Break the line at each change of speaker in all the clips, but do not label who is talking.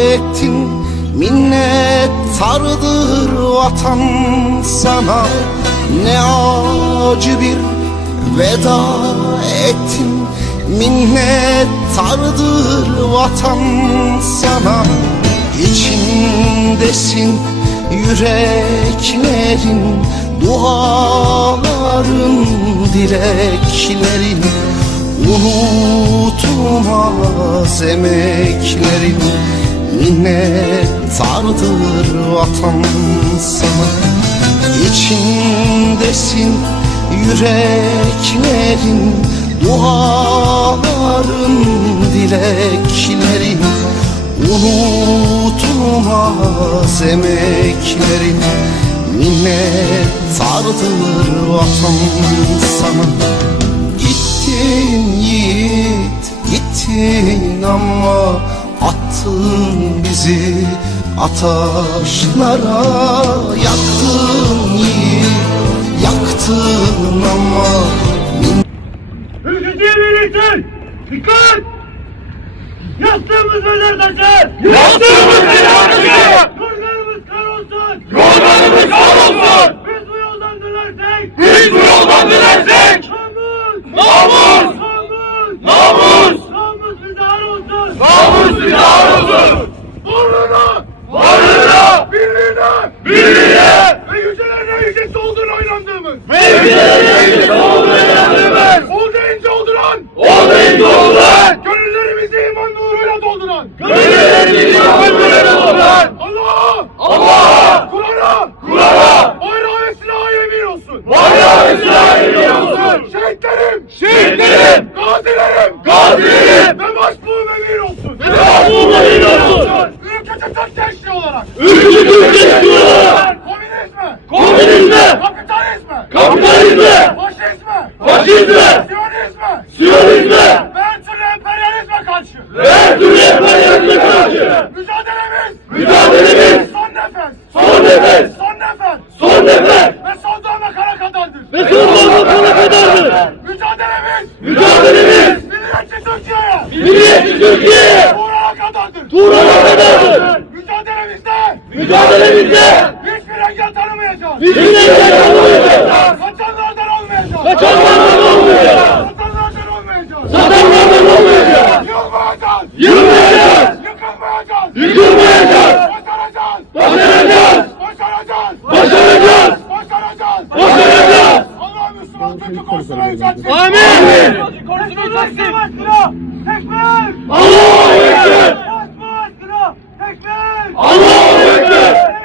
ettin Minnet sardır vatan sana. Ne acı bir veda ettin Minnet sardır vatan sana. İçindesin yüreklerin Duaların, dileklerin Unutulmaz emeklerin. Minnettardır vatan sana. İçindesin yüreklerin Duaların, dileklerin. Unutulmaz emeklerin. Minnettardır vatan sana Gittin yiğit gittin ama Attın bizi ataşlara Yaktın yiğit yaktın ama
Ülkücüye birlikte dikkat! Yastığımız mezardaşı!
Yastığımız mezardaşı!
Yorganımız kar olsun!
Yorganımız kar olsun!
Bize har olsun!
Namus bize har olsun!
Varlığına!
Varlığına!
Birliğine!
Birliğine!
Ve yücelerine yücesi olduğunu oynandığımız!
Ve ülkelerine olduğunu inandığımız!
Ol deyince olduran!
O deyince oldular!
Gönüllerimizi iman nuruyla dolduran!
Gönüllerimizi imanlara dolduran!
Allah'a!
Allah'a!
Kur'an'a!
Kur'an'a!
Bayrağı ve silaha yemin olsun!
Bayrağı ve silahı emin olsun!
Şehitlerim!
Şehitlerim!
Gazilerim!
Gazilerim!
Siyonizme!
Siyonizme!
Ve her türlü emperyalizme karşı!
Her türlü emperyalizme karşı!
Mücadelemiz!
Mücadelemiz!
Son nefes!
Son nefes!
Son nefes!
Son nefes!
Ve son damla kadardır!
Ve son damlasına kadardır!
Mücadelemiz!
Mücadelemiz!
Milliyetçi Türkiye'ye!
Milliyetçi Türkiye'ye!
Uğruna kadardır!
Tuğrana kadardır!
Mücadelemizde!
Mücadelemizde!
Hiçbir engel tanımayacağız!
Hiçbir engel tanımayacağız!
Yıkılmayacağız! Başaracağız!
Başaracağız!
Başaracağız!
Başaracağız!
Başaracağız!
Başaracağız!
Allah Müslüman Türk'ü korusun yücelsin!
Amin!
Korusun yücelsin! Tekbir!
Allahu Ekber!
Tekbir!
Allahu Ekber!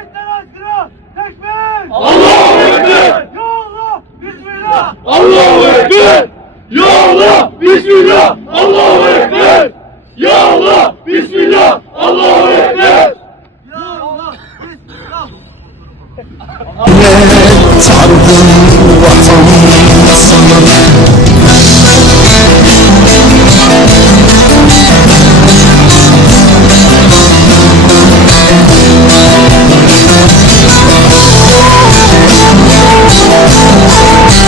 Tekbir!
Allahu Ekber!
Ya Allah! Bismillah!
Allahu Ekber! Ya Allah! Bismillah! Allahu Ekber! Ya Allah! Bismillah! Allahu Ekber!
Ya Allah! Bismillah!
Minnettardır vatan sana